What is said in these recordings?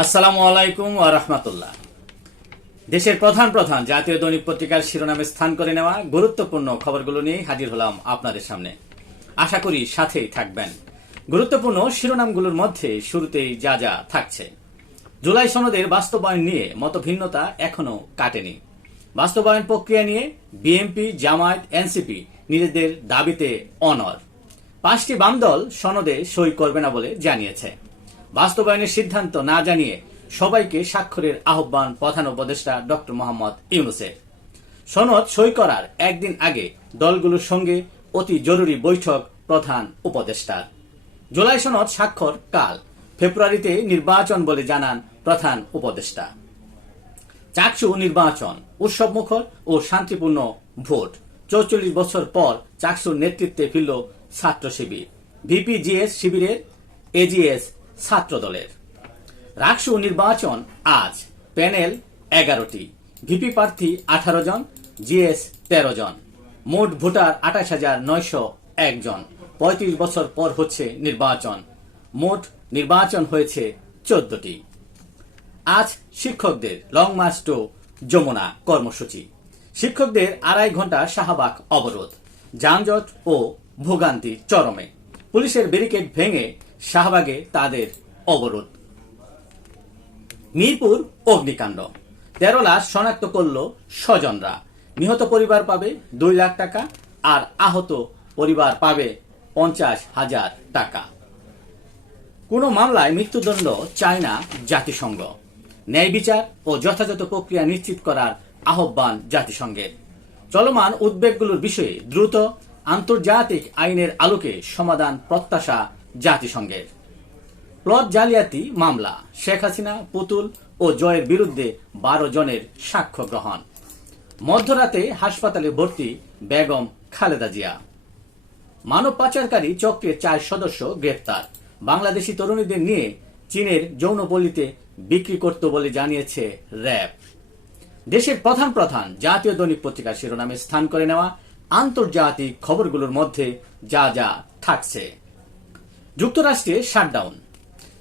আসসালামু আলাইকুম ওয়া রাহমাতুল্লাহ। দেশের প্রধান প্রধান জাতীয় দৈনিক পত্রিকার শিরোনামে স্থান করে নেওয়া গুরুত্বপূর্ণ খবরগুলো নিয়ে হাজির হলাম আপনাদের সামনে। আশা করি সাথেই থাকবেন। গুরুত্বপূর্ণ শিরোনামগুলোর মধ্যে শুরুতেই যা যা থাকছে। জুলাই সনদের বাস্তবায়ন নিয়ে মতভিন্নতা এখনও কাটেনি। বাস্তবায়ন প্রক্রিয়া নিয়ে বিএনপি, জামায়াত, এনসিপি নিজেদের দাবিতে অনর পাঁচটি বাম দল সনদে সই করবে না বলে জানিয়েছে। বাস্তবায়নের সিদ্ধান্ত না জানিয়ে সবাইকে স্বাক্ষরের আহ্বান প্রধান উপদেষ্টা ডক্টর মোহাম্মদ ইউনুসের। সনদ সই করার একদিন আগে দলগুলোর সঙ্গে অতি জরুরি বৈঠক প্রধান উপদেষ্টার। জুলাই সনদ স্বাক্ষর কাল, ফেব্রুয়ারিতে নির্বাচন বলে জানান প্রধান উপদেষ্টা। চাকসু নির্বাচন উৎসবমুখর ও শান্তিপূর্ণ ভোট। চৌচল্লিশ বছর পর চাকসুর নেতৃত্বে ফিরল ছাত্র শিবির ভিপিজিএস শিবিরের এজিএস ছাত্র দলের রাকসু নির্বাচন আজ, প্যানেল এগারোটি। ভিপি প্রার্থী আঠারো জন, জিএস তেরো জন। মোট ভোটার আঠাশ হাজার নয়শো একজন পঁয়ত্রিশ বছর পর হচ্ছে নির্বাচন। মোট নির্বাচন হয়েছে চোদ্দটি। আজ শিক্ষকদের লং মার্চ টু যমুনা কর্মসূচি। শিক্ষকদের আড়াই ঘণ্টা শাহবাগ অবরোধ, যানজট ও ভোগান্তি চরমে। পুলিশের ব্যারিকেড ভেঙে শাহবাগে তাদের অবরোধ। মিরপুর অগ্নিকাণ্ড। তেরো লাশ শনাক্ত করল স্বজনরা। নিহত পরিবার পাবে দুই লাখ টাকা আর আহত পরিবার পাবে পঞ্চাশ হাজার টাকা। কোনো মামলায় মৃত্যুদণ্ড চায় না জাতিসংঘ। ন্যায় বিচার ও যথাযথ প্রক্রিয়া নিশ্চিত করার আহ্বান জাতিসংঘের। চলমান উদ্বেগগুলোর বিষয়ে দ্রুত আন্তর্জাতিক আইনের আলোকে সমাধান প্রত্যাশা জাতিসংঘের প্লট জালিয়াতি মামলা, শেখ হাসিনা, পুতুল ও জয়ের বিরুদ্ধে বারো জনের সাক্ষ্য গ্রহণ। মধ্যরাতে হাসপাতালে ভর্তি বেগম খালেদা জিয়া। মানব পাচারকারী চক্রের চার সদস্য গ্রেপ্তার। বাংলাদেশি তরুণীদের নিয়ে চীনের যৌনপল্লীতে বিক্রি করত বলে জানিয়েছে র্যাব। দেশের প্রধান প্রধান জাতীয় দৈনিক পত্রিকার শিরোনামে স্থান করে নেওয়া আন্তর্জাতিক খবরগুলোর মধ্যে যা যা থাকছে। যুক্তরাষ্ট্রে শাটডাউন।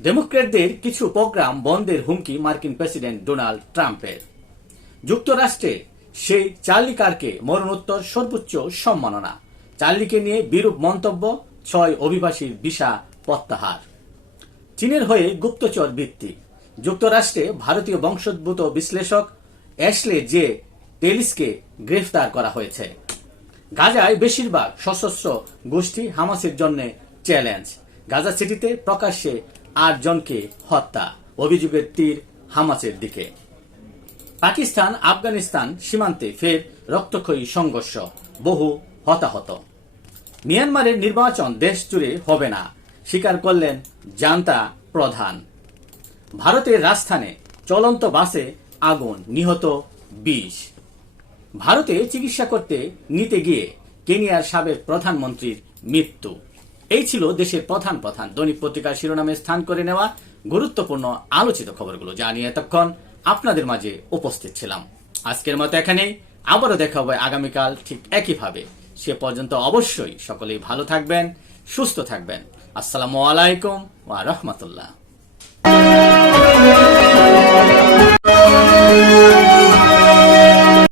ডেমোক্রেটদের কিছু প্রোগ্রাম বন্ধের হুমকি মার্কিন প্রেসিডেন্ট ডোনাল্ড ট্রাম্পের। যুক্তরাষ্ট্রে সেই চার্লি কারকে মরণোত্তর সর্বোচ্চ সম্মাননা। চার্লিকে নিয়ে বিরূপ মন্তব্য, ছয় অভিবাসীর ভিসা প্রত্যাহার। চীনের হয়ে গুপ্তচর বৃত্তি যুক্তরাষ্ট্রে ভারতীয় বংশোদ্ভূত বিশ্লেষক অ্যাশলে জে টেলিসকে গ্রেফতার করা হয়েছে। গাজায় বেশিরভাগ সশস্ত্র গোষ্ঠী হামাসের জন্য চ্যালেঞ্জ। গাজা সিটিতে প্রকাশ্যে আট জনকে হত্যা, অভিযোগের তীর হামাসের দিকে। পাকিস্তান, আফগানিস্তান সীমান্তে ফের রক্তক্ষয়ী সংঘর্ষ, বহু হতাহত। মিয়ানমারের নির্বাচন দেশ জুড়ে হবে না, স্বীকার করলেন জান্তা প্রধান। ভারতের রাজস্থানে চলন্ত বাসে আগুন, নিহত বিশ। ভারতে চিকিৎসা করতে নিতে গিয়ে কেনিয়ার সাবেক প্রধানমন্ত্রীর মৃত্যু। এই ছিল দেশের প্রধান প্রধান দৈনিক পত্রিকার শিরোনামে স্থান করে নেওয়া গুরুত্বপূর্ণ আলোচিত খবরগুলো জানিয়ে এতক্ষণ আপনাদের মাঝে উপস্থিত ছিলাম। আজকের মতো এখানেই, আবারও দেখা হবে আগামীকাল ঠিক একইভাবে। সে পর্যন্ত অবশ্যই সকলেই ভালো থাকবেন, সুস্থ থাকবেন। আসসালামু আলাইকুম ওয়া রহমতুল্লাহ।